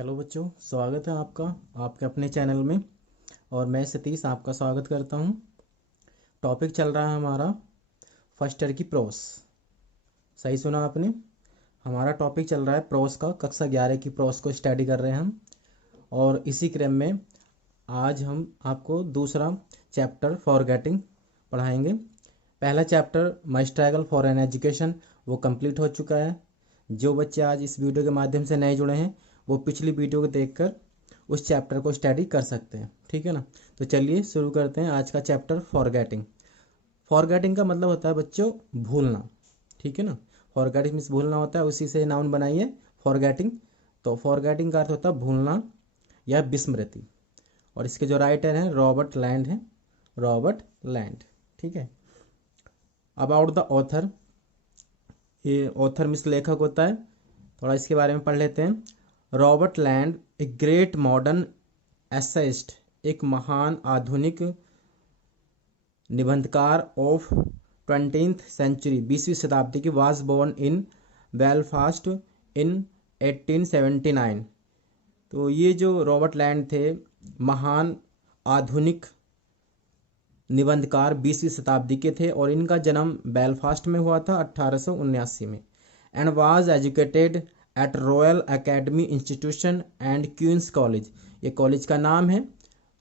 Hello बच्चों, स्वागत है आपका आपके अपने चैनल में। और मैं सतीश आपका स्वागत करता हूं। टॉपिक चल रहा है हमारा फर्स्ट ईयर की प्रोस। सही सुना आपने। हमारा टॉपिक चल रहा है प्रोस का, कक्षा 11 की प्रोस को स्टडी कर रहे हैं हम। और इसी क्रम में आज हम आपको दूसरा चैप्टर फॉरगेटिंग पढ़ाएंगे। पहला chapter my struggle for an education वो कंप्लीट हो चुका है। जो बच्चे आज इस वीडियो के माध्यम से नए जुड़े हैं वो पिछली वीडियो को देखकर उस चैप्टर को स्टडी कर सकते हैं, ठीक है ना। तो चलिए शुरू करते हैं आज का चैप्टर फॉरगेटिंग। फॉरगेटिंग का मतलब होता है बच्चों भूलना, ठीक है ना। फॉरगेटिंग मीन्स भूलना होता है, उसी से नाउन बनाइए फॉरगेटिंग। तो फॉरगेटिंग का अर्थ होता है भूलना या विस्मृति। और इसके जो राइटर हैं रॉबर्ट लैंड हैं, रॉबर्ट लैंड, ठीक है। अबाउट द ऑथर, ये ऑथर मीन्स लेखक होता है। थोड़ा इसके बारे में पढ़ लेते हैं। Robert land a great modern essayist, एक महान आधुनिक निबंधकार ऑफ 20th सेंचुरी, 20वीं शताब्दी की, वाज बोर्न इन बेलफास्ट इन 1879। तो ये जो रॉबर्ट लैंड थे महान आधुनिक निबंधकार 20वीं शताब्दी के थे और इनका जन्म बेलफास्ट में हुआ था 1879 में। And was educated eight royal academy institution and queen's college, ये कॉलेज का नाम है।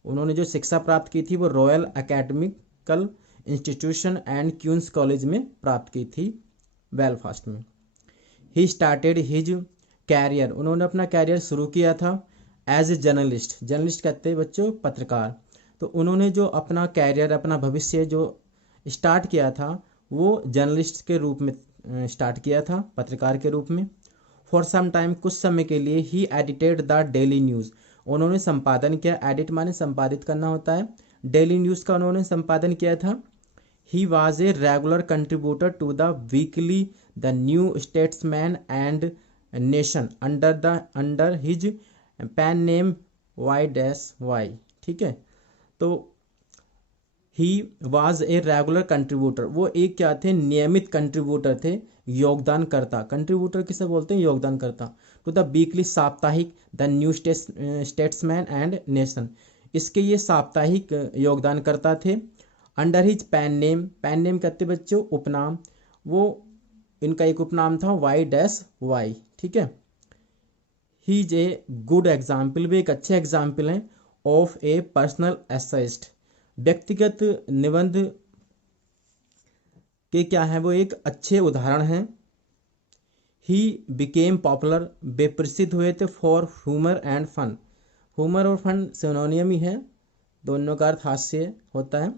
उन्होंने जो शिक्षा प्राप्त की थी वो royal academical institution and queen's college में प्राप्त की थी, बेलफास्ट में। ही स्टार्टेड हिज कैरियर, उन्होंने अपना कैरियर शुरू किया था एज ए जर्नलिस्ट। जर्नलिस्ट कहते हैं बच्चों पत्रकार। तो उन्होंने जो अपना कैरियर, अपना भविष्य जो स्टार्ट किया था वो जर्नलिस्ट के रूप में स्टार्ट किया था, पत्रकार के रूप में। फॉर सम टाइम, कुछ समय के लिए, ही एडिटेड द डेली न्यूज़, उन्होंने संपादन किया। एडिट माने संपादित करना होता है। डेली न्यूज़ का उन्होंने संपादन किया था। He was a regular contributor to the weekly the new statesman and nation under his pen name Y-Y, ठीक है। तो he was a regular contributor, वो एक क्या थे, नियमित कंट्रीब्यूटर थे, योगदानकर्ता। कंट्रीब्यूटर किसे बोलते हैं, योगदानकर्ता। टू द वीकली, साप्ताहिक, the new statesman and nation, इसके ये साप्ताहिक योगदानकर्ता थे। Under his pen name, pen name कहते बच्चों उपनाम, वो इनका एक उपनाम था Y-Y, ठीक है। He is a good example, वे एक अच्छे एग्जाम्पल हैं ऑफ ए पर्सनल एसेइस्ट, व्यक्तिगत निबंध के क्या है, वो एक अच्छे उदाहरण हैं। ही बिकेम पॉपुलर, वे प्रसिद्ध हुए थे for humour and fun. Humour और फन सिनोनियम ही है, दोनों का अर्थ हास्य होता है।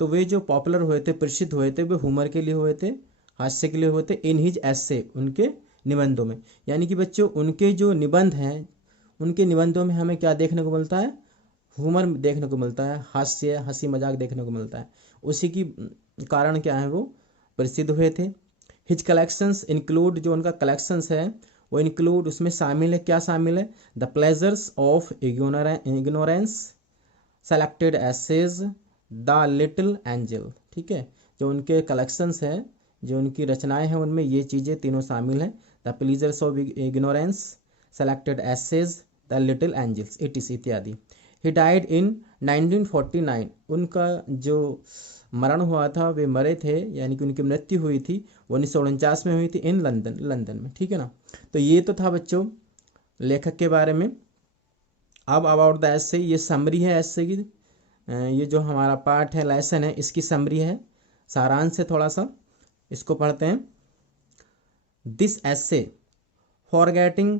तो वे जो पॉपुलर हुए थे, प्रसिद्ध हुए थे, वे ह्यूमर के लिए हुए थे, हास्य के लिए हुए थे। इन हिज एसे, उनके निबंधों में। यानी कि बच्चों उनके जो निबंध हैं, उनके निबंधों में हमें क्या देखने को मिलता है, ह्यूमर देखने को मिलता है, हास्य, हंसी मजाक देखने को मिलता है। उसी की कारण क्या है, वो प्रसिद्ध हुए थे। हिज कलेक्शंस इंक्लूड, जो उनका कलेक्शंस है वो इंक्लूड, उसमें शामिल है, क्या शामिल है, the pleasures of ignorance, selected essays, the little angel, ठीक है। जो उनके कलेक्शंस है, जो उनकी रचनाएं हैं, उनमें ये चीज़ें तीनों शामिल हैं, the pleasures of ignorance, selected essays, the little angels, इटिस इत्यादि। ही डाइड इन 1949, उनका जो मरण हुआ था, वे मरे थे, यानी कि उनकी मृत्यु हुई थी 1949 में हुई थी, इन लंदन में, ठीक है ना। तो ये तो था बच्चों लेखक के बारे में। अब अबाउट द एसे, ये समरी है एसे की। ये जो हमारा पार्ट है, लेसन है, इसकी समरी है, सारांश है थोड़ा सा, इसको पढ़ते हैं। This essay forgetting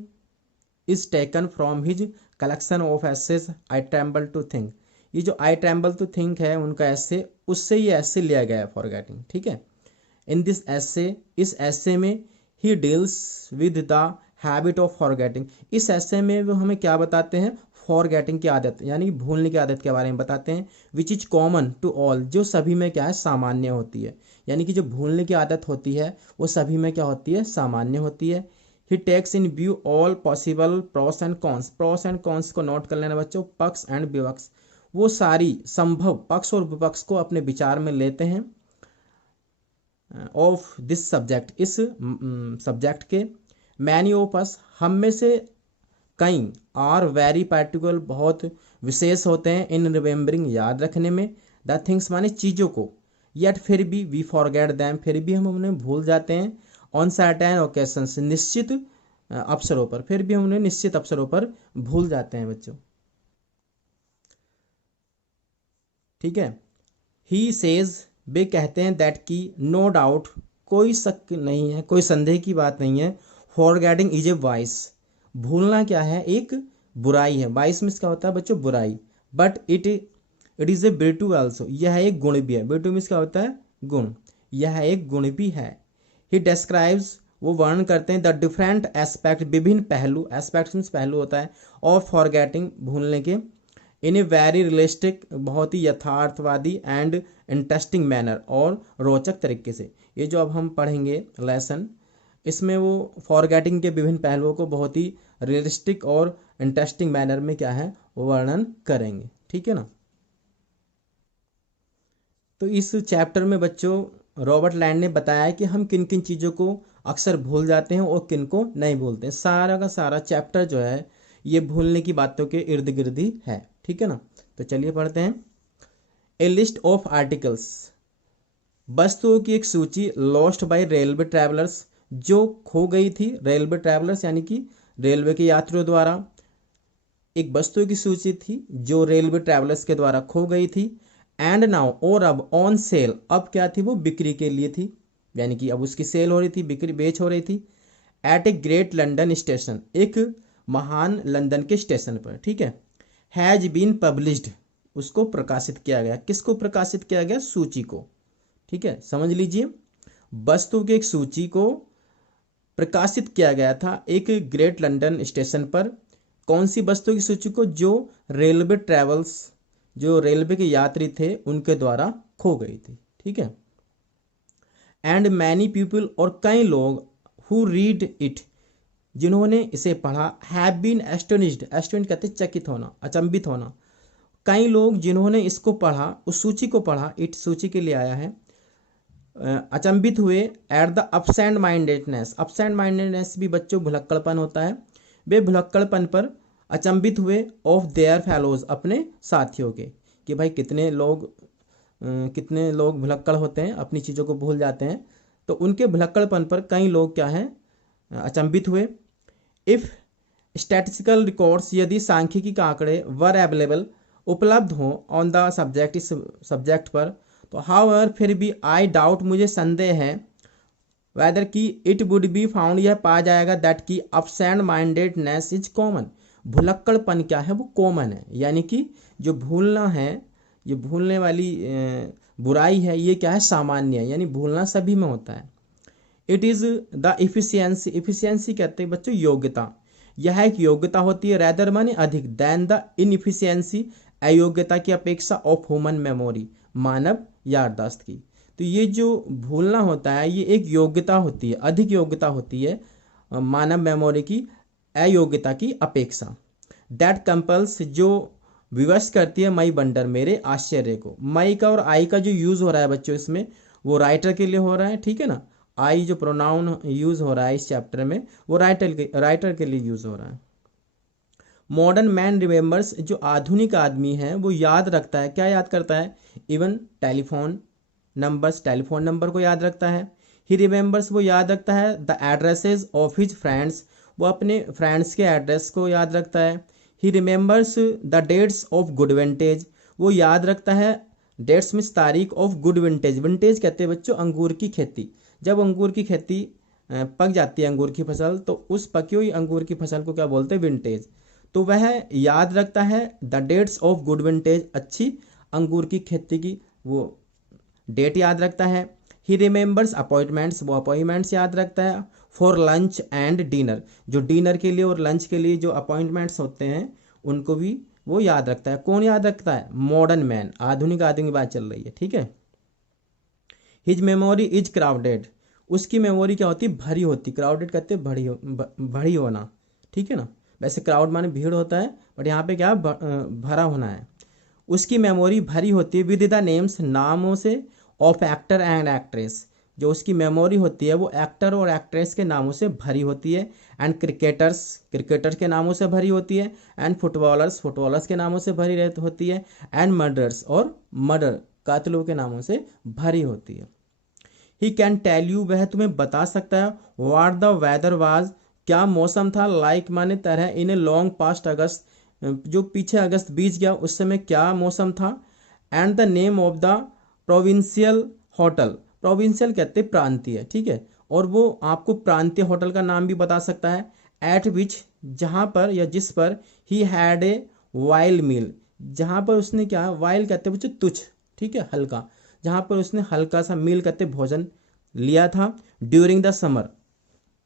is taken from his collection of essays I tremble to think. ये जो आई ट्रेम्बल टू थिंक है उनका एसे, उससे ये एसे लिया गया है फॉरगेटिंग, ठीक है। इन दिस एसे, इस एसे में he deals with the habit of forgetting, इस एसे में वो हमें क्या बताते हैं, फॉरगेटिंग की आदत, यानी कि भूलने की आदत के बारे में बताते हैं। Which is common to all, जो सभी में क्या है, सामान्य होती है। यानी कि जो भूलने की आदत होती है वो सभी में क्या होती है, सामान्य होती है। He takes in view all possible pros and cons, pros and cons को नोट कर लेना बच्चों, पक्ष एंड विपक्ष, वो सारी संभव पक्ष और विपक्ष को अपने विचार में लेते हैं। ऑफ दिस सब्जेक्ट, इस सब्जेक्ट के। मैनी ऑफ अस, हम में से कई, आर वेरी पार्टिकुलर बहुत विशेष होते हैं, इन रिमेम्बरिंग याद रखने में, द थिंग्स माने चीज़ों को, येट फिर भी वी फॉरगेट दैम फिर भी हम उन्हें भूल जाते हैं, ऑन सर्टेन ओकेशंस निश्चित अवसरों पर, फिर भी हम उन्हें निश्चित अवसरों पर भूल जाते हैं बच्चों। ठीक है, ही सेज वे कहते हैं दैट की नो डाउट कोई शक नहीं है, कोई संदेह की बात नहीं है, फॉरगेटिंग इज ए वाइस भूलना क्या है, एक बुराई है, वाइस मीन्स क्या होता है बच्चों, बुराई, but it is a virtue also, यह एक गुण भी है, virtue मीन्स क्या होता है, गुण, यह एक गुण भी है। ही डिस्क्राइब्स वो वर्णन करते हैं द डिफरेंट एस्पेक्ट विभिन्न पहलू, एस्पेक्ट मीन्स पहलू होता है, ऑफ फॉरगेटिंग भूलने के, इन ए वेरी रियलिस्टिक बहुत ही यथार्थवादी एंड इंटरेस्टिंग मैनर और रोचक तरीके से। ये जो अब हम पढ़ेंगे लेसन, इसमें वो फॉरगेटिंग के विभिन्न पहलुओं को बहुत ही रियलिस्टिक और इंटरेस्टिंग मैनर में क्या है वो वर्णन करेंगे। ठीक है ना। तो इस चैप्टर में बच्चों रॉबर्ट लैंड ने बताया कि हम किन किन चीज़ों को अक्सर भूल जाते हैं और किन को नहीं भूलते हैं। सारा का सारा चैप्टर जो है ये भूलने की बातों के इर्द गिर्द ही है। ठीक है ना। तो चलिए पढ़ते हैं। ए लिस्ट ऑफ आर्टिकल्स, वस्तुओं की एक सूची, लॉस्ट बाय रेलवे ट्रैवलर्स, जो खो गई थी रेलवे ट्रैवलर्स यानी कि रेलवे के यात्रियों द्वारा। एक वस्तुओं की सूची थी जो रेलवे ट्रैवलर्स के द्वारा खो गई थी। एंड नाउ और अब ऑन सेल, अब क्या थी वो बिक्री के लिए थी, यानी कि अब उसकी सेल हो रही थी, बिक्री बेच हो रही थी। At a great London station, एक महान लंदन के स्टेशन पर। ठीक है। हैज बीन पब्लिश्ड, उसको प्रकाशित किया गया। किसको प्रकाशित किया गया? सूची को। ठीक है, समझ लीजिए, वस्तु की एक सूची को प्रकाशित किया गया था एक ग्रेट लंदन स्टेशन पर। कौन सी वस्तु की सूची को? जो रेलवे ट्रैवल्स, जो रेलवे के यात्री थे उनके द्वारा खो गई थी। ठीक है। एंड मैनी पीपल, और कई लोग, हु रीड इट, जिन्होंने इसे पढ़ा, हैव बीन एस्टोनिश्ड, एस्टोनिश्ड कहते चकित होना, अचंभित होना। कई लोग जिन्होंने इसको पढ़ा, उस सूची को पढ़ा, इट सूची के लिए आया है, अचंभित हुए। At the absent mindedness, absent mindedness भी बच्चों भुलक्कड़पन होता है, वे भुलक्कड़पन पर अचंभित हुए। ऑफ देयर फेलोज, अपने साथियों के, कि भाई कितने लोग भुलक्कड़ होते हैं, अपनी चीज़ों को भूल जाते हैं, तो उनके भुलक्कड़पन पर कई लोग क्या हैं, अचंभित हुए। इफ़ स्टैटिस्टिकल रिकॉर्ड्स, यदि सांख्यिकी के आंकड़े वर अवेलेबल, उपलब्ध हों, ऑन द सब्जेक्ट, इस सब्जेक्ट पर, तो हाउएवर, फिर भी, आई डाउट, मुझे संदेह है, वेदर की इट वुड बी फाउंड, यह पाया जाएगा, दैट की अपसेंट माइंडेडनेस इज कॉमन, भुलक्कड़पन क्या है वो कॉमन है, यानी कि जो भूलना है, ये भूलने वाली बुराई है, ये क्या है, सामान्य है, यानी भूलना सभी में होता है। It is the efficiency, efficiency कहते हैं बच्चों योग्यता, यह एक योग्यता होती है, रैदर माने अधिक, दैन द इनइफिशियंसी, अयोग्यता की अपेक्षा, ऑफ ह्यूमन मेमोरी, मानव याददाश्त की। तो ये जो भूलना होता है ये एक योग्यता होती है, अधिक योग्यता होती है मानव मेमोरी की अयोग्यता की अपेक्षा। दैट कंपल्स, जो विवश करती है, मई वंडर, मेरे आश्चर्य को। मई का और आई का जो यूज़ हो रहा है बच्चों इसमें, वो राइटर के लिए हो रहा है। ठीक है ना। आई जो प्रोनाउन यूज़ हो रहा है इस चैप्टर में, वो राइटर के लिए यूज़ हो रहा है। मॉडर्न मैन रिमेंबर्स, जो आधुनिक आदमी है वो याद रखता है, क्या याद करता है? Even telephone numbers, telephone number को याद रखता है। ही रिमेंबर्स, वो याद रखता है the addresses of his friends, वो अपने फ्रेंड्स के एड्रेस को याद रखता है। He remembers the dates of good vintage, वो याद रखता है, डेट्स मीन्स तारीख, ऑफ गुड विंटेज, विंटेज कहते हैं बच्चों अंगूर की खेती, जब अंगूर की खेती पक जाती है अंगूर की फसल, तो उस पकी हुई अंगूर की फसल को क्या बोलते हैं? विंटेज। तो वह याद रखता है the dates of good vintage, अच्छी अंगूर की खेती की वो डेट याद रखता है। ही रिमेंबर्स अपॉइंटमेंट्स, वो अपॉइंटमेंट्स याद रखता है। फॉर लंच एंड डिनर, जो डिनर के लिए और लंच के लिए जो अपॉइंटमेंट्स होते हैं उनको भी वो याद रखता है। कौन याद रखता है? मॉडर्न मैन, आधुनिक आदमी की बात चल रही है। ठीक है। हिज मेमोरी इज क्राउडेड, उसकी मेमोरी क्या होती है? भरी होती। क्राउडेड कहते हैं भरी होना। ठीक है ना। वैसे क्राउड माने भीड़ होता है, बट यहाँ पे क्या भरा होना है। उसकी मेमोरी भरी होती है विद द नेम्स, नामों से, ऑफ एक्टर एंड एक्ट्रेस, जो उसकी मेमोरी होती है वो एक्टर और एक्ट्रेस के नामों से भरी होती है। एंड क्रिकेटर्स के नामों से भरी होती है। एंड फुटबॉलर्स के नामों से भरी होती है। एंड मर्डर्स और कातिलों के नामों से भरी होती है। ही कैन टेल यू, वह तुम्हें बता सकता है, व्हाट द वेदर वाज, क्या मौसम था, लाइक माने तरह, इन ए लॉन्ग पास्ट अगस्त, जो पीछे अगस्त बीत गया उस समय क्या मौसम था। And the name of the provincial hotel, provincial कहते हैं प्रांतीय, ठीक है, और वो आपको प्रांतीय होटल का नाम भी बता सकता है। एट विच, जहाँ पर या जिस पर, ही हैड ए वाइल मील, जहाँ पर उसने क्या, वाइल कहते हैं बच्चे तुच्छ, ठीक है, हल्का, जहाँ पर उसने हल्का सा मील कहते भोजन लिया था। ड्यूरिंग द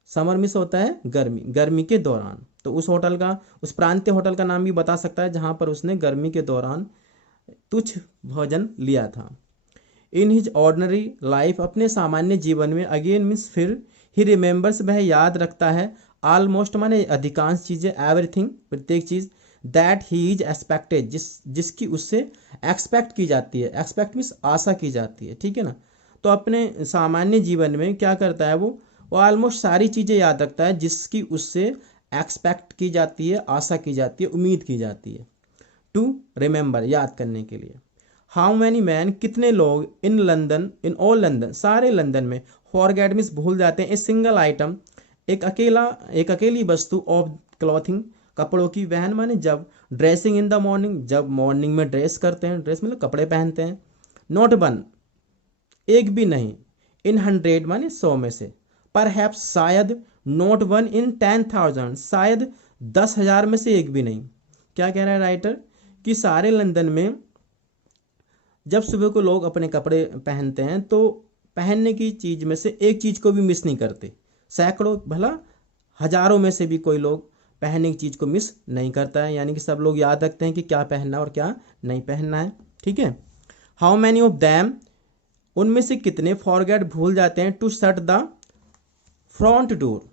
समर मिस होता है गर्मी के दौरान, तो उस होटल का, उस प्रांतीय होटल का नाम भी बता सकता है जहाँ पर उसने गर्मी के दौरान तुच्छ भोजन लिया था। इन हिज ऑर्डनरी लाइफ, अपने सामान्य जीवन में, अगेन मीन्स फिर, ही रिमेंबर्स, वह याद रखता है, ऑलमोस्ट माने अधिकांश चीज़ें, एवरीथिंग प्रत्येक चीज़, दैट ही इज एक्सपेक्टेड, जिसकी उससे एक्सपेक्ट की जाती है, एक्सपेक्ट मीन्स आशा की जाती है, ठीक है ना। तो अपने सामान्य जीवन में क्या करता है वो ऑलमोस्ट सारी चीज़ें याद रखता है जिसकी उससे एक्सपेक्ट की जाती है, आशा की जाती है, उम्मीद की जाती है। टू रिमेंबर, याद करने के लिए। हाउ मैनी मैन, कितने लोग, in London, in all London, सारे लंदन में, फॉरगेट मीन्स भूल जाते हैं, ए सिंगल आइटम, एक अकेली वस्तु, ऑफ क्लॉथिंग, कपड़ों की, वहन माने जब, ड्रेसिंग इन द मॉर्निंग, जब मॉर्निंग में ड्रेस करते हैं, ड्रेस मतलब कपड़े पहनते हैं। नॉट वन, एक भी नहीं, इन 100 माने 100 में से, परहैप्स शायद, नॉट वन इन 10,000, शायद 10,000 में से एक भी नहीं। क्या कह रहा है राइटर कि सारे लंदन में जब सुबह को लोग अपने कपड़े पहनते हैं तो पहनने की चीज़ में से एक चीज़ को भी मिस नहीं करते, सैकड़ों भला हजारों में से भी कोई लोग पहनने की चीज़ को मिस नहीं करता है, यानी कि सब लोग याद रखते हैं कि क्या पहनना और क्या नहीं पहनना है, ठीक है। हाउ मैनी ऑफ दैम, उनमें से कितने, फॉरगेट भूल जाते हैं, to shut the front door,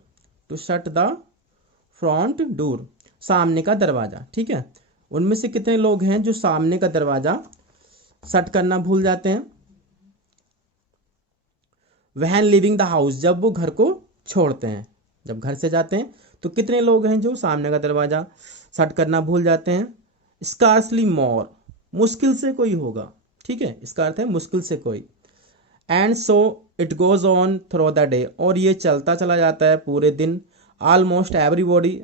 to shut the front door, सामने का दरवाज़ा, ठीक है। उनमें से कितने लोग हैं जो सामने का दरवाज़ा शट करना भूल जाते हैं। वहन लिविंग द हाउस, जब वो घर को छोड़ते हैं, जब घर से जाते हैं तो कितने लोग हैं जो सामने का दरवाज़ा शट करना भूल जाते हैं। स्कार्सली मोर, मुश्किल से कोई होगा, ठीक है, इसका अर्थ है मुश्किल से कोई। And so it goes on through the day, और ये चलता चला जाता है पूरे दिन। ऑलमोस्ट एवरीबॉडी,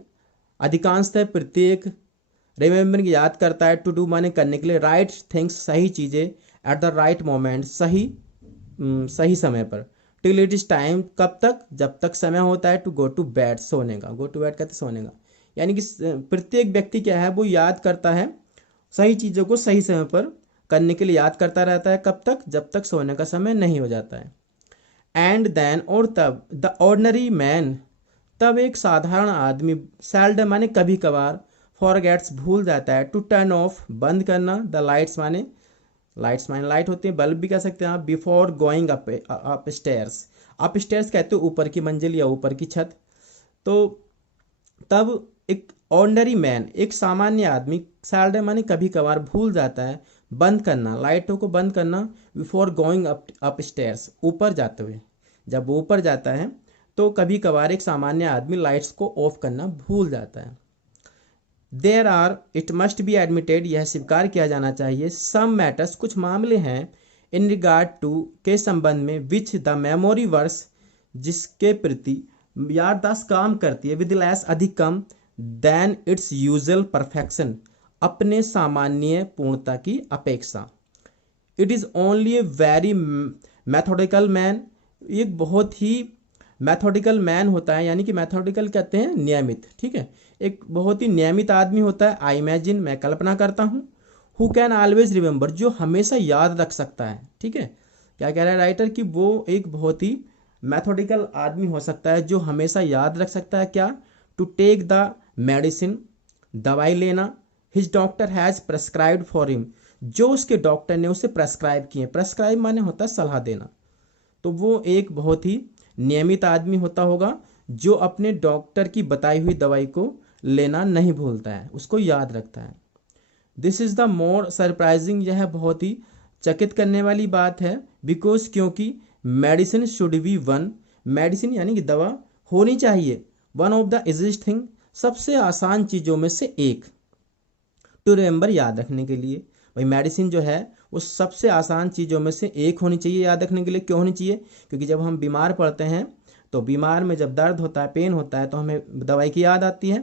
अधिकांशतः प्रत्येक, रिमेंबरिंग याद करता है, टू डू माने करने के लिए, राइट थिंग्स सही चीज़ें, एट द राइट मोमेंट सही समय पर, टिल इट इज टाइम कब तक, जब तक समय होता है, टू गो टू बेड सोने का, गो टू बेड कहते सोने का, यानी कि प्रत्येक व्यक्ति क्या है वो याद करता है सही चीज़ों को सही समय पर करने के लिए याद करता रहता है, कब तक, जब तक सोने का समय नहीं हो जाता है। एंड देन, और तब, द ऑर्डनरी मैन, तब एक साधारण आदमी, सेल्डम माने कभी कभार, फॉरगेट्स भूल जाता है, टू टर्न ऑफ बंद करना, द लाइट्स माने लाइट होती है, बल्ब भी कह सकते हैं आप, before going up stairs, up stairs कहते हो ऊपर की मंजिल या ऊपर की छत। तो तब एक ऑर्डनरी मैन, एक सामान्य आदमी, सैलडम माने कभी कभार भूल जाता है बंद करना, लाइटों को बंद करना, बिफोर गोइंग अप स्टेयर्स, ऊपर जाते हुए, जब वो ऊपर जाता है तो कभी कभार एक सामान्य आदमी लाइट्स को ऑफ करना भूल जाता है। There are, it must be admitted, यह स्वीकार किया जाना चाहिए, सम मैटर्स, कुछ मामले हैं, इन रिगार्ड टू, के संबंध में, विच द मेमोरी वर्क्स, जिसके प्रति याददाश्त काम करती है, विद लेस, अधिक कम, देन इट्स यूजुअल परफेक्शन, अपने सामान्य पूर्णता की अपेक्षा। It is only a very methodical man, एक बहुत ही मैथोडिकल मैन होता है, यानी कि मैथोडिकल कहते हैं नियमित, ठीक है, एक बहुत ही नियमित आदमी होता है, आई इमेजिन, मैं कल्पना करता हूँ, हु कैन ऑलवेज रिमेंबर, जो हमेशा याद रख सकता है, ठीक है। क्या कह रहा है राइटर कि वो एक बहुत ही मैथोडिकल आदमी हो सकता है जो हमेशा याद रख सकता है, क्या, टू टेक द मेडिसिन, दवाई लेना, his doctor has prescribed for him, जो उसके डॉक्टर ने उसे प्रेस्क्राइब किए, प्रेस्क्राइब माने होता है सलाह देना, तो वो एक बहुत ही नियमित आदमी होता होगा जो अपने डॉक्टर की बताई हुई दवाई को लेना नहीं भूलता है, उसको याद रखता है। This is the more surprising, यह बहुत ही चकित करने वाली बात है, बिकॉज क्योंकि, medicine should be one, medicine यानी कि दवा होनी चाहिए, one of the easiest thing, सबसे आसान चीज़ों में से एक, टू रिमेंबर याद रखने के लिए। भाई मेडिसिन जो है वो सबसे आसान चीज़ों में से एक होनी चाहिए याद रखने के लिए। क्यों होनी चाहिए? क्योंकि जब हम बीमार पड़ते हैं तो बीमार में जब दर्द होता है, पेन होता है, तो हमें दवाई की याद आती है।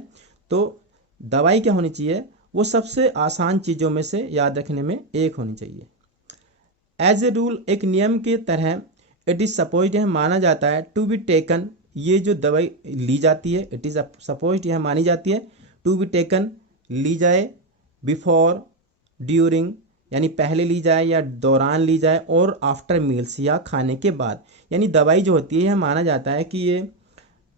तो दवाई क्या होनी चाहिए? वो सबसे आसान चीज़ों में से याद रखने में एक होनी चाहिए। एज ए रूल, एक नियम की तरह, इट इज़ सपोज्ड, यह माना जाता है, टू बी टेकन, ये जो दवाई ली जाती है, इट इज़ सपोज्ड, यह मानी जाती है, टू बी टेकन, ली जाए, बिफोर, ड्यूरिंग यानी पहले ली जाए या दौरान ली जाए, और आफ्टर मील्स या खाने के बाद। यानी दवाई जो होती है यह माना जाता है कि ये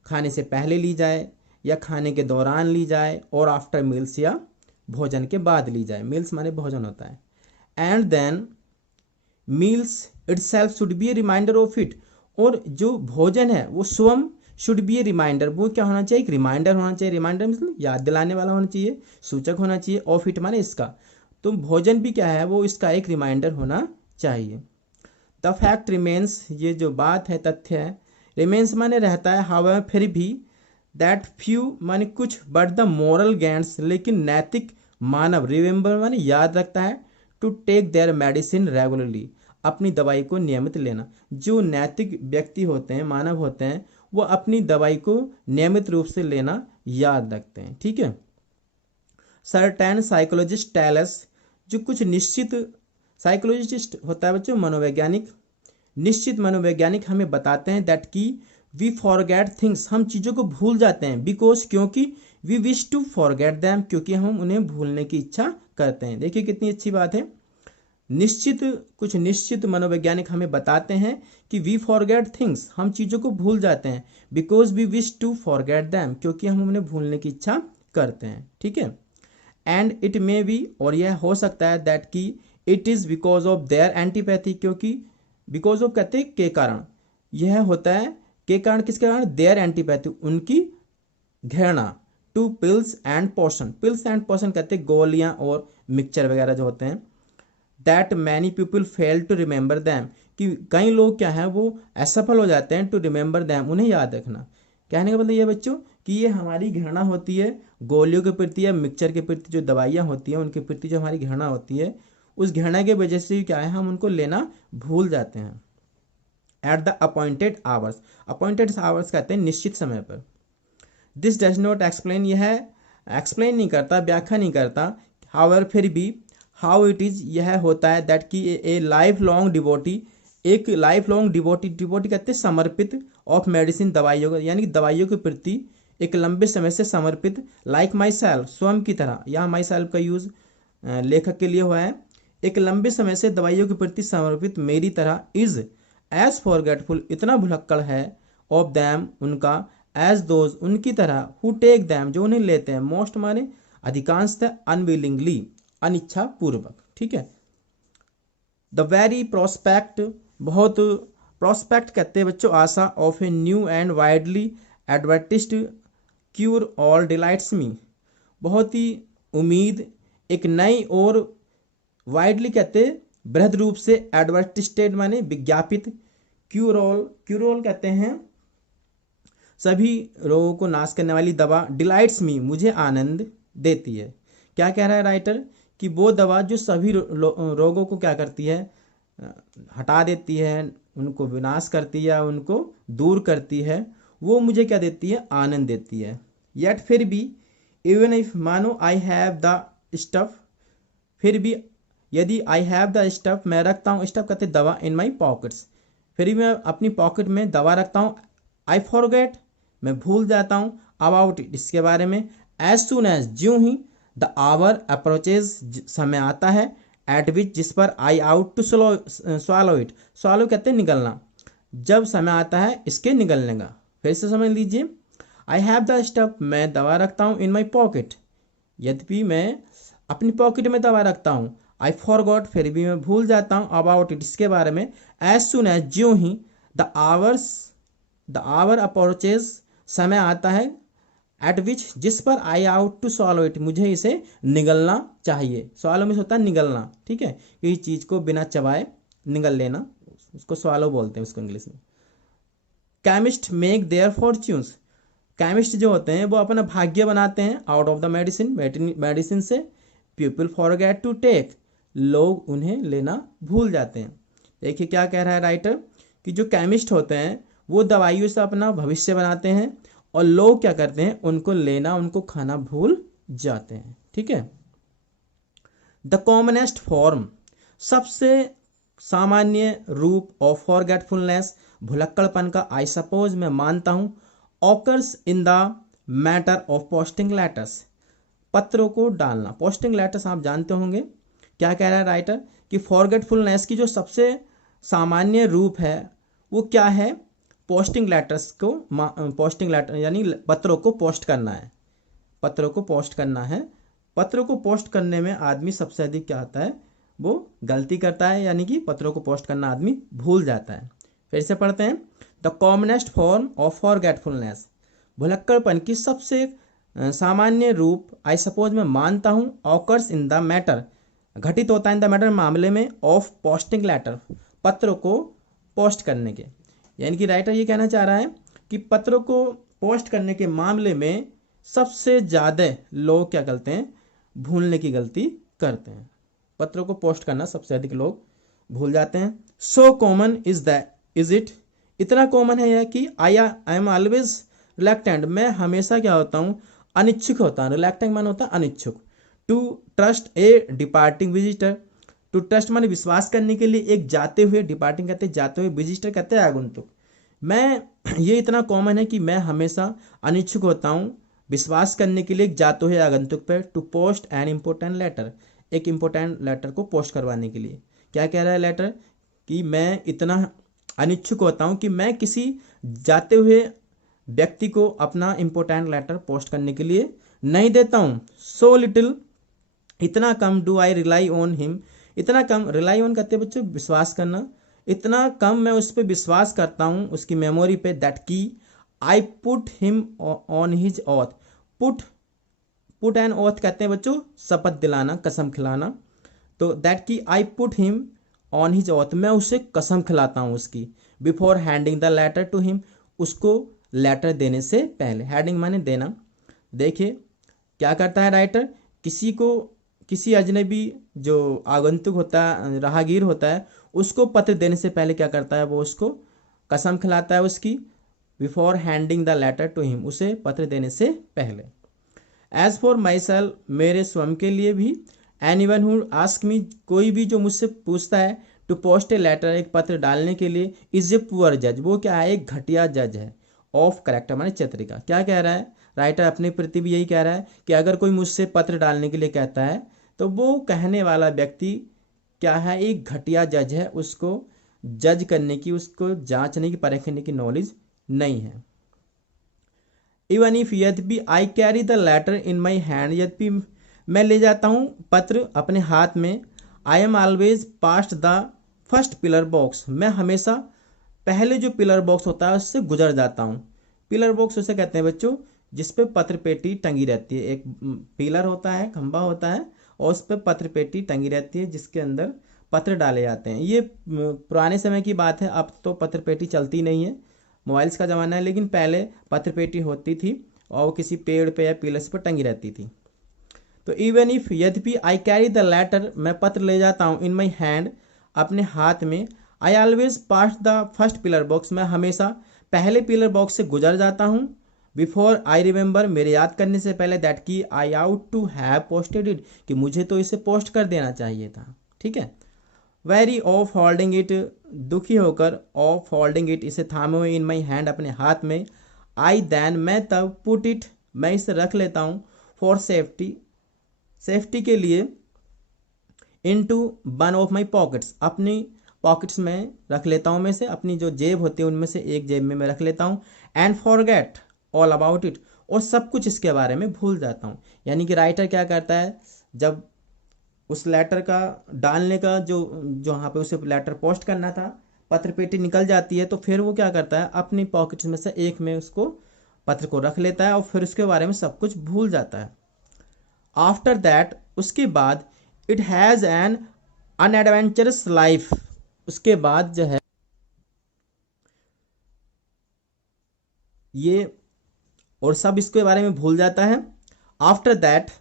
खाने से पहले ली जाए या खाने के दौरान ली जाए, और आफ्टर मील्स या भोजन के बाद ली जाए। मील्स माने भोजन होता है। And then meals itself should be a reminder of it, और जो भोजन है वो स्वयं शुड बी ए रिमाइंडर, वो क्या होना चाहिए? एक रिमाइंडर होना चाहिए। रिमाइंडर मतलब याद दिलाने वाला होना चाहिए, सूचक होना चाहिए। ऑफ इट माने इसका, तो भोजन भी क्या है? वो इसका एक रिमाइंडर होना चाहिए। द फैक्ट रिमेन्स, ये जो बात है, तथ्य है, रिमेन्स माने रहता है, हाउएवर फिर भी, दैट फ्यू माने कुछ, बट द मोरल गैंड्स लेकिन नैतिक मानव, रिमेंबर माने याद रखता है, to take their medicine regularly, अपनी दवाई को नियमित लेना। जो नैतिक व्यक्ति होते हैं, मानव होते हैं, वो अपनी दवाई को नियमित रूप से लेना याद रखते हैं। ठीक है। सर्टेन साइकोलॉजिस्ट टेल अस, जो कुछ निश्चित साइकोलॉजिस्ट होता है बच्चों, मनोवैज्ञानिक, निश्चित मनोवैज्ञानिक हमें बताते हैं दैट की वी फॉरगेट थिंग्स, हम चीज़ों को भूल जाते हैं, बिकॉज क्योंकि we wish to forget them, क्योंकि हम उन्हें भूलने की इच्छा करते हैं। देखिए कितनी अच्छी बात है। कुछ निश्चित मनोवैज्ञानिक हमें बताते हैं कि वी फॉरगेट थिंग्स, हम चीज़ों को भूल जाते हैं, because we wish to forget them, क्योंकि हम उन्हें भूलने की इच्छा करते हैं। ठीक है। एंड इट मे बी, और यह हो सकता है, दैट की it is because of their antipathy, क्योंकि बिकॉज ऑफ कहते हैं के कारण, यह होता है के कारण, किसके कारण? देयर एंटीपैथी, उनकी घृणा, to pills and potion, pills and potion कहते हैं गोलियां और मिक्सचर वगैरह जो होते हैं। That many people fail to remember them, कि कई लोग क्या है वो असफल हो जाते हैं, टू रिमेंबर दैम, उन्हें याद रखना। कहने का मतलब ये बच्चों कि ये हमारी घृणा होती है गोलियों के प्रति या मिक्सचर के प्रति, जो दवाइयाँ होती हैं उनके प्रति जो हमारी घृणा होती है, उस घृणा के वजह से क्या है, हम उनको लेना भूल जाते हैं। At the appointed hours, appointed hours कहते हैं निश्चित समय पर। दिस डज नॉट एक्सप्लेन, यह एक्सप्लेन नहीं करता, व्याख्या नहीं करता, हाउएवर फिर भी, हाउ इट इज़, यह होता है, दैट की ए लाइफ लॉन्ग डिवोटी, एक लाइफ लॉन्ग डिवोटी, डिवोटी कहते हैं समर्पित, ऑफ मेडिसिन, दवाइयों का, यानी कि दवाइयों के प्रति एक लंबे समय से समर्पित, लाइक माई सेल्फ, स्वयं की तरह, यहाँ माई सेल्फ का यूज़ लेखक के लिए हुआ है, एक लंबे समय से दवाइयों के प्रति समर्पित मेरी तरह, इज़ एज फॉरगेटफुल, इतना भुलक्कड़ है, ऑफ दैम, उनका, एज दोज, उनकी तरह, हु टेक दैम, जो उन्हें लेते हैं, मोस्ट माने अधिकांशतः, अनविलिंगली, अनिच्छा पूर्वक। ठीक है। द वेरी प्रोस्पेक्ट, बहुत, प्रोस्पेक्ट कहते हैं बच्चों आशा, of a new and widely advertised cure all delights me, बहुत ही उम्मीद, एक नई और वाइडली कहते हैं बृहद रूप से, एडवर्टिस्टेड माने विज्ञापित, क्यूर ऑल कहते हैं सभी रोगों को नाश करने वाली दवा, डिलाइट्स मी, मुझे आनंद देती है। क्या कह रहा है राइटर? कि वो दवा जो सभी रोगों को क्या करती है, हटा देती है, उनको विनाश करती है, उनको दूर करती है, वो मुझे क्या देती है? आनंद देती है। येट फिर भी, इवन इफ, मानो आई हैव द स्टफ, फिर भी यदि आई हैव द स्टफ, मैं रखता हूँ, स्टफ कहते दवा, इन माई पॉकेट्स, फिर भी मैं अपनी पॉकेट में दवा रखता हूँ, आई फॉरगेट, मैं भूल जाता हूँ, अबाउट इट, इसके बारे में, एज सुन एज, ज्यों ही, द आवर अप्रोचेज, समय आता है, एट विच, जिस पर, I ought to swallow it, swallow कहते हैं निगलना, जब समय आता है इसके निगलने का। फिर से समझ लीजिए, आई हैव द स्टफ, मैं दवा रखता हूँ, इन माई पॉकेट, यद्यपि मैं अपनी पॉकेट में दवा रखता हूँ, आई फॉरगॉट, फिर भी मैं भूल जाता हूँ, अबाउट इट, इसके बारे में, एज सुन एज, ज्यों ही, द आवर अप्रोचेज, समय आता है, एट विच, जिस पर, I ought to solve it, मुझे इसे निगलना चाहिए। सॉल्व में होता है निगलना। ठीक है, किसी चीज़ को बिना चबाए निगल लेना, उसको स्वालो बोलते हैं उसको इंग्लिश में। Chemist make their fortunes, chemist जो होते हैं वो अपना भाग्य बनाते हैं out of the medicine, medicine से। पीपल फॉरगेट टू टेक, लोग उन्हें लेना भूल जाते हैं। देखिए क्या कह रहा है राइटर कि जो केमिस्ट होते हैं वो दवाइयों से अपना भविष्य बनाते हैं और लोग क्या करते हैं, उनको लेना, उनको खाना भूल जाते हैं। ठीक है। द कॉमनेस्ट फॉर्म, सबसे सामान्य रूप ऑफ फॉरगेटफुलनेस, भुलक्कड़पन का, आई सपोज मैं मानता हूं, occurs in the matter of posting letters, पत्रों को डालना। पोस्टिंग लेटर्स आप जानते होंगे। क्या कह रहा है राइटर कि फॉरगेटफुलनेस की जो सबसे सामान्य रूप है वो क्या है, पोस्टिंग लेटर्स को, पोस्टिंग लेटर यानी पत्रों को पोस्ट करना है, पत्रों को पोस्ट करना है। पत्रों को पोस्ट करने में आदमी सबसे अधिक क्या होता है, वो गलती करता है, यानी कि पत्रों को पोस्ट करना आदमी भूल जाता है। फिर से पढ़ते हैं। The commonest form of forgetfulness, भुलक्कड़पन की सबसे सामान्य रूप, आई सपोज मैं मानता हूं, ऑकर्स इन द मैटर, घटित होता है इन द मैटर मामले में, ऑफ पोस्टिंग लेटर, पत्रों को पोस्ट करने के। यानी कि राइटर ये कहना चाह रहा है कि पत्रों को पोस्ट करने के मामले में सबसे ज़्यादा लोग क्या करते हैं, भूलने की गलती करते हैं। पत्रों को पोस्ट करना सबसे अधिक लोग भूल जाते हैं। सो कॉमन इज इट, इतना कॉमन है यह कि आई एम ऑलवेज रिलैक्टेंट, मैं हमेशा क्या होता हूँ, अनिच्छुक होता हूँ। रिलैक्टेंट मान होता है अनिच्छुक। To trust a departing visitor, to trust माने विश्वास करने के लिए एक जाते हुए, डिपार्टिंग कहते हैं जाते हुए, विजिटर कहते हैं आगंतुक। मैं ये इतना कॉमन है कि मैं हमेशा अनिच्छुक होता हूँ विश्वास करने के लिए एक जाते हुए आगंतुक पर। To post an important letter, एक इम्पोर्टेंट लेटर को पोस्ट करवाने के लिए। क्या कह रहा है लेटर कि मैं इतना अनिच्छुक होता हूँ कि मैं किसी जाते हुए व्यक्ति को अपना इम्पोर्टेंट लेटर पोस्ट करने के लिए नहीं देता हूँ। सो लिटिल, इतना कम, do I rely on him, इतना कम, रिलाई ऑन कहते हैं बच्चों विश्वास करना, इतना कम मैं उस पर विश्वास करता हूँ, उसकी मेमोरी पे, दैट की I put him on his oath, put an oath कहते हैं बच्चों शपथ दिलाना, कसम खिलाना। तो दैट की I put him on his oath, मैं उसे कसम खिलाता हूँ उसकी। Before handing the letter to him, उसको लेटर देने से पहले, हैंडिंग माने देना। देखिए क्या करता है राइटर, किसी को, किसी अजनबी जो आगंतुक होता है, राहगीर होता है, उसको पत्र देने से पहले क्या करता है, वो उसको कसम खिलाता है उसकी। Before handing the letter to him, उसे पत्र देने से पहले। एज फॉर माई सेल्फ, मेरे स्वयं के लिए भी, एनीवन हु आस्क मी, कोई भी जो मुझसे पूछता है, टू पोस्ट ए लेटर, एक पत्र डालने के लिए, इज ए पुअर जज, वो क्या है, एक घटिया जज है। ऑफ करेक्टर माने चरित्र का। क्या कह रहा है राइटर, अपने प्रति भी यही कह रहा है कि अगर कोई मुझसे पत्र डालने के लिए कहता है तो वो कहने वाला व्यक्ति क्या है, एक घटिया जज है, उसको जज करने की, उसको जांचने की, परखने की नॉलेज नहीं है। इवन इफ, यद्यपि, I carry the letter in my hand, यद्यपि मैं ले जाता हूँ पत्र अपने हाथ में, I am always past the first pillar box, मैं हमेशा पहले जो पिलर बॉक्स होता है उससे गुजर जाता हूँ। पिलर बॉक्स उसे कहते हैं बच्चों जिस पे पत्र पेटी टंगी रहती है, एक पिलर होता है, खंबा होता है, और उस पर पत्र पेटी टंगी रहती है जिसके अंदर पत्र डाले जाते हैं। ये पुराने समय की बात है, अब तो पत्र पेटी चलती नहीं है, मोबाइल्स का ज़माना है, लेकिन पहले पत्र पेटी होती थी और वो किसी पेड़ पे या पिलर्स पर टंगी रहती थी। तो इवन इफ, यद्यपि, आई कैरी द लेटर, मैं पत्र ले जाता हूँ, इन माई हैंड, अपने हाथ में, I always pass the first pillar box, मैं हमेशा पहले पिलर बॉक्स से गुजर जाता हूँ। बिफोर आई रिमेंबर, मेरे याद करने से पहले, दैट की I ought to have posted it, कि मुझे तो इसे पोस्ट कर देना चाहिए था। ठीक है। वेरी ऑफ होल्डिंग इट, दुखी होकर, ऑफ होल्डिंग इट, इसे थामे हुए, इन माई हैंड, अपने हाथ में, आई देन, मैं तब, पुट इट, मैं इसे रख लेता हूँ, फॉर सेफ्टी, सेफ्टी के लिए, into one of my pockets, अपनी पॉकेट्स में रख लेता हूँ, मैं से अपनी जो जेब होती है उनमें से एक जेब में मैं रख लेता हूँ। And forget all about it, और सब कुछ इसके बारे में भूल जाता हूँ। यानी कि राइटर क्या करता है, जब उस लेटर का डालने का जो जहाँ पे उसे लेटर पोस्ट करना था, पत्र पेटी निकल जाती है, तो फिर वो क्या करता है, अपनी पॉकेट्स में से एक में उसको पत्र को रख लेता है और फिर उसके बारे में सब कुछ भूल जाता है। आफ्टर दैट, उसके बाद, it has an unadventurous life, उसके बाद जो है ये और सब इसके बारे में भूल जाता है। आफ्टर दैट,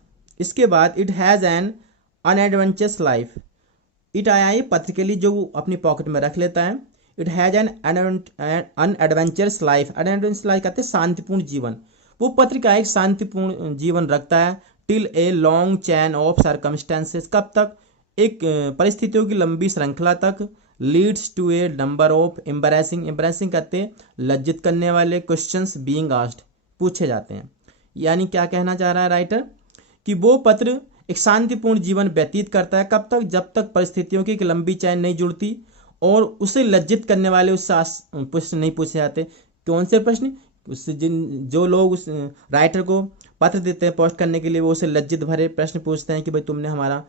इसके बाद, it has an unadventurous life. It आया ये पत्र के लिए जो वो अपनी पॉकेट में रख लेता है। It has an unadventurous life. Unadventurous life कहते हैं शांतिपूर्ण जीवन। वो पत्र का एक शांतिपूर्ण जीवन रखता है। Till a long chain of circumstances, कब तक? एक परिस्थितियों की लंबी श्रृंखला तक। Leads to a number of embarrassing, embarrassing कहते हैं लज्जित करने वाले, क्वेश्चंस बीइंग आस्क्ड, पूछे जाते हैं। यानी क्या कहना चाह रहा है राइटर कि वो पत्र एक शांतिपूर्ण जीवन व्यतीत करता है, कब तक? जब तक परिस्थितियों की एक लंबी चैन नहीं जुड़ती और उसे लज्जित करने वाले उससे प्रश्न नहीं पूछे जाते। कौन से प्रश्न? उससे जो लोग उस राइटर को पत्र देते हैं पोस्ट करने के लिए, वो उसे लज्जित भरे प्रश्न पूछते हैं कि भाई तुमने हमारा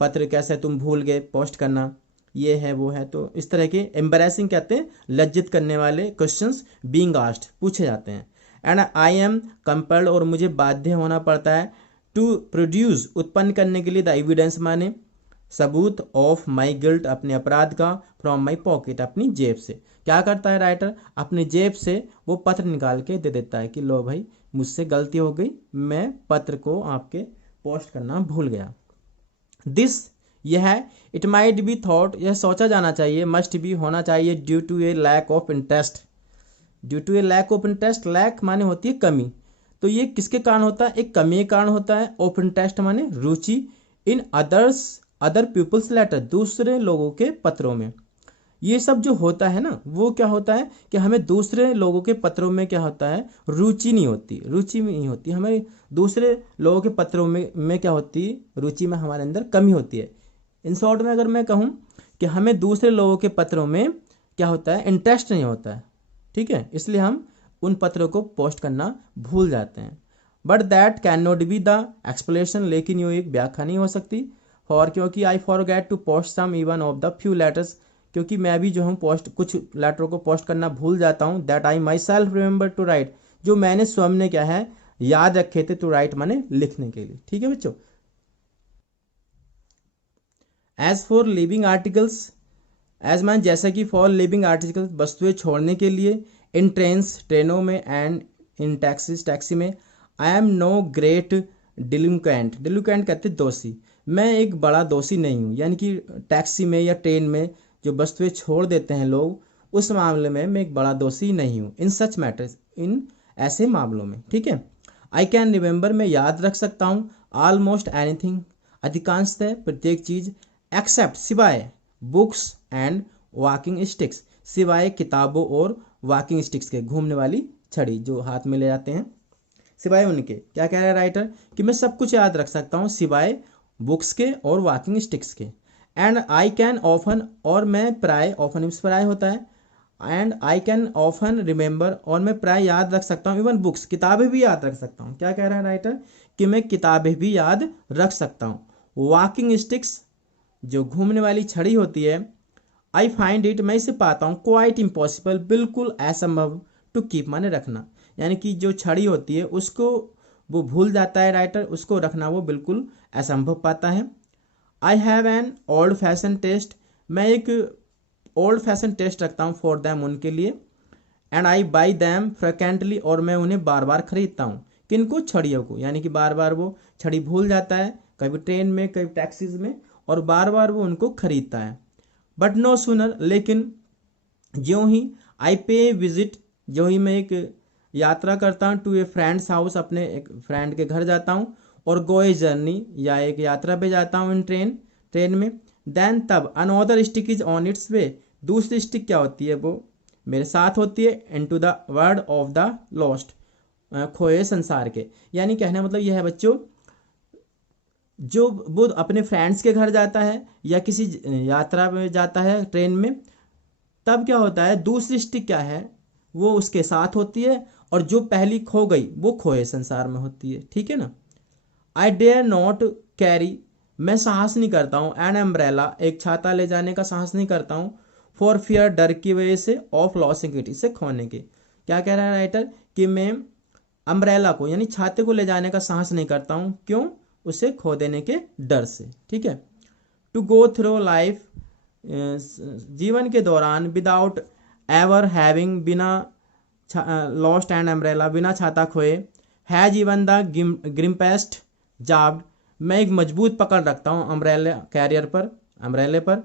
पत्र कैसे तुम भूल गए पोस्ट करना, ये है वो है। तो इस तरह के एम्बैरेसिंग कहते हैं लज्जित करने वाले क्वेश्चंस बीइंग आस्क्ड, पूछे जाते हैं। एंड आई एम कंपेल्ड, और मुझे बाध्य होना पड़ता है, टू प्रोड्यूस, उत्पन्न करने के लिए, द एविडेंस माने सबूत, ऑफ माई गिल्ट, अपने अपराध का, फ्रॉम माई पॉकेट, अपनी जेब से। क्या करता है राइटर? अपनी जेब से वो पत्र निकाल के दे देता है कि लो भाई मुझसे गलती हो गई, मैं पत्र को आपके पोस्ट करना भूल गया। दिस, यह है, इट माइट बी थॉट, यह सोचा जाना चाहिए, मस्ट बी, होना चाहिए, due to a lack of interest. Due to a lack of interest, lack माने होती है कमी, तो ये किसके कारण होता है? एक कमी के कारण होता है। ऑफ इंटरेस्ट माने रुचि, इन अदर पीपल्स लेटर, दूसरे लोगों के पत्रों में। ये सब जो होता है ना, वो क्या होता है कि हमें दूसरे लोगों के पत्रों में क्या होता है, रुचि नहीं होती, रुचि नहीं होती हमें दूसरे लोगों के पत्रों में क्या होती है, रुचि में हमारे अंदर कमी होती है। इन शॉर्ट में अगर मैं कहूँ कि हमें दूसरे लोगों के पत्रों में क्या होता है, इंटरेस्ट नहीं होता है, ठीक है, इसलिए हम उन पत्रों को पोस्ट करना भूल जाते हैं। But that can not be the explanation, लेकिन ये एक व्याख्या नहीं हो सकती। फॉर, क्योंकि I forget to post some even of the few letters, क्योंकि मैं भी जो हूँ पोस्ट कुछ लेटरों को पोस्ट करना भूल जाता हूँ। That I myself remember to write, जो मैंने स्वयं ने क्या है याद रखे थे, टू राइट माने लिखने के लिए, ठीक है बच्चों। As for living articles, as man जैसा कि फॉर लिविंग आर्टिकल्स वस्तुएं छोड़ने के लिए, इन ट्रेन्स ट्रेनों में, एंड इन टैक्सीज टैक्सी में। I am no great delinquent, delinquent कहते दोषी, मैं एक बड़ा दोषी नहीं हूँ, यानी कि टैक्सी में या ट्रेन में जो वस्तुएं छोड़ देते हैं लोग, उस मामले में मैं एक बड़ा दोषी नहीं हूँ। इन सच मैटर्स, इन ऐसे मामलों में, ठीक है। आई कैन रिमेंबर, मैं याद रख सकता हूँ, ऑलमोस्ट एनीथिंग, अधिकांशतः प्रत्येक चीज़, एक्सेप्ट सिवाय, बुक्स एंड वॉकिंग स्टिक्स, सिवाय किताबों और वॉकिंग स्टिक्स के, घूमने वाली छड़ी जो हाथ में ले जाते हैं, सिवाय उनके। क्या कह रहा है राइटर कि मैं सब कुछ याद रख सकता हूँ सिवाय बुक्स के और वॉकिंग स्टिक्स के। एंड आई कैन ऑफन, और मैं प्राय, ऑफन प्राय होता है, and I can often remember, और मैं प्राय याद रख सकता हूँ, इवन बुक्स, किताबें भी याद रख सकता हूँ। क्या कह रहा है राइटर कि मैं किताबें भी याद रख सकता हूँ। वॉकिंग स्टिक्स जो घूमने वाली छड़ी होती है, आई फाइंड इट, मैं इसे पाता हूँ, क्वाइट इम्पॉसिबल, बिल्कुल असंभव, टू कीप माने रखना, यानी कि जो छड़ी होती है उसको वो भूल जाता है राइटर, उसको रखना वो बिल्कुल असंभव पाता है। I have an old fashion taste, मैं एक ओल्ड फैशन टेस्ट रखता हूँ, फॉर दैम, उनके लिए। And I by them frequently, और मैं उन्हें बार बार खरीदता हूँ। किनको? छड़ियों को, यानी कि बार बार वो छड़ी भूल जाता है, कभी ट्रेन में कभी टैक्सीज में, और बार बार वो उनको खरीदता है। बट नो सुनर, लेकिन ज्यों ही, आई पे विजिट, ज्यों ही मैं एक यात्रा करता हूँ, टू ए फ्रेंड्स हाउस, अपने एक फ्रेंड के घर जाता हूँ, और गो ए जर्नी, या एक यात्रा पे जाता हूँ इन ट्रेन में, देन तब, another stick is on its way, दूसरी स्टिक क्या होती है, वो मेरे साथ होती है, into the world of the lost, खोए संसार के। यानी कहने मतलब यह है बच्चों, जो वो अपने फ्रेंड्स के घर जाता है या किसी यात्रा में जाता है ट्रेन में, तब क्या होता है, दूसरी स्टिक क्या है, वो उसके साथ होती है, और जो पहली खो गई वो खोए संसार में होती है, ठीक है ना। आई डेयर नॉट कैरी, मैं साहस नहीं करता हूँ, एन एम्ब्रेला, एक छाता ले जाने का साहस नहीं करता हूँ, फॉर फियर, डर की वजह से, ऑफ लॉसिंग इट, इसे खोने के। क्या कह रहा है राइटर कि मैं अम्ब्रेला को यानी छाते को ले जाने का साहस नहीं करता हूँ, क्यों? उसे खो देने के डर से, ठीक है। टू गो थ्रू लाइफ, जीवन के दौरान, विदाउट एवर हैविंग, बिना लॉस्ट एंड अम्ब्रेला, बिना छाता खोए। हैज इवन द ग्रिम्पेस्ट जाब्ड, मैं एक मजबूत पकड़ रखता हूँ अम्ब्रेला कैरियर पर, अम्ब्रेले पर।